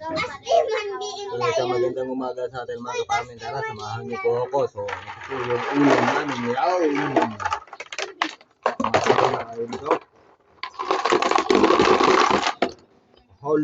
So, isang magandang umaga sa atin mga kapamin. Tara, samahan niyo po ako. So, ito po yung ulam namin. Yaw! Masarap na kayo nito. Hol.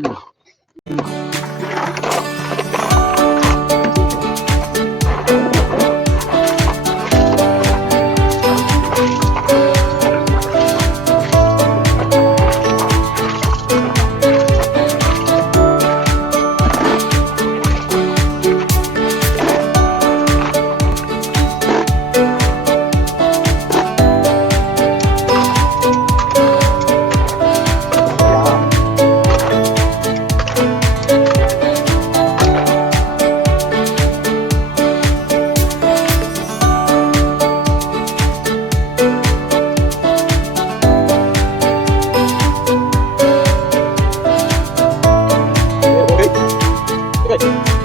Good.